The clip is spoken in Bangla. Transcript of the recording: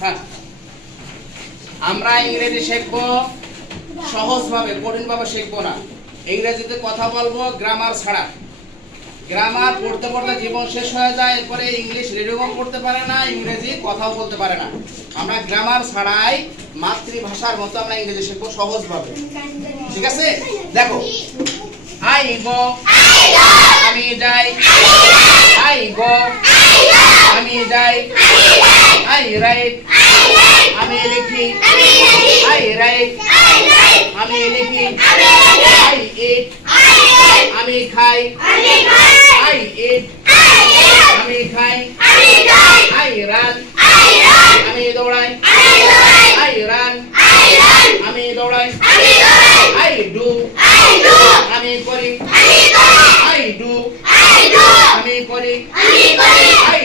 হ্যাঁ, আমরা ইংরেজি শিখবো সহজভাবে, কঠিনভাবে শিখবো না। ইংরেজিতে কথা বলবো গ্রামার ছাড়া। গ্রামার পড়তে পড়তে জীবন শেষ হয়ে যায়, এরপরে ইংলিশ রিডিংও পড়তে পারে না, ইংরেজি কথাও বলতে পারে না। আমরা গ্রামার ছাড়াই মাতৃভাষার মতো আমরা ইংরেজি শিখবো সহজভাবে। ঠিক আছে? দেখো, আই গো, আমি যাই, আই গো, আমি যাই, আই রাইট, আমি লিখি, আই রাইট, আমি লিখি, আই ইট, আমি খাই, আই ইট, আমি খাই, আই রান, আমি দৌড়াই, আই রান, আমি দৌড়াই, আই ডু, আমি করি, আই ডু, আমি করি, আই